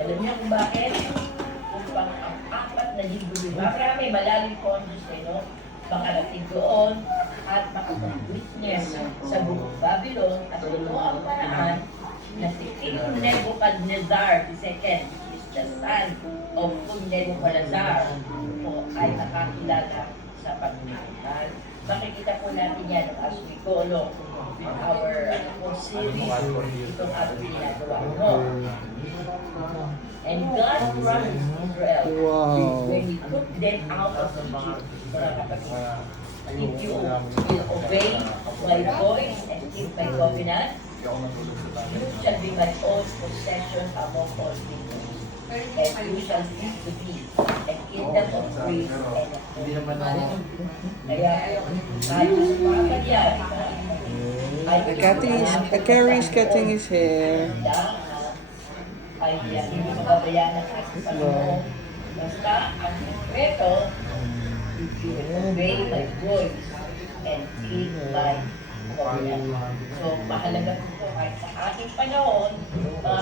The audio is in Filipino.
Alam niyo kung bakit? Kung pang-apat na linggo, di ba? Kaya may malalim conscious, no? Makarating doon at makapag-witness sa buong Babylon at ito ang paraan na si King Nebuchadnezzar II, is the son of King Nebuchadnezzar, ito ay nakakilala sa pagmamahal. Makikita po natin yan as we go along with our series, itong ating ginagawa. And God promised Israel, when He took them out of Egypt, mga kapatid, if you will obey my voice and keep my covenant, you shall be my own possession among all peoples. And you shall be to me a kingdom of priests and of kings. Kaya, tayo sa mga kanyan, Carrie is cutting his hair. Ay hindi mababayaan ang ating Panginoon. Basta ang sekreto, if you obey my voice and keep my covenant. So, mahalaga po kahit sa ating panahon, mga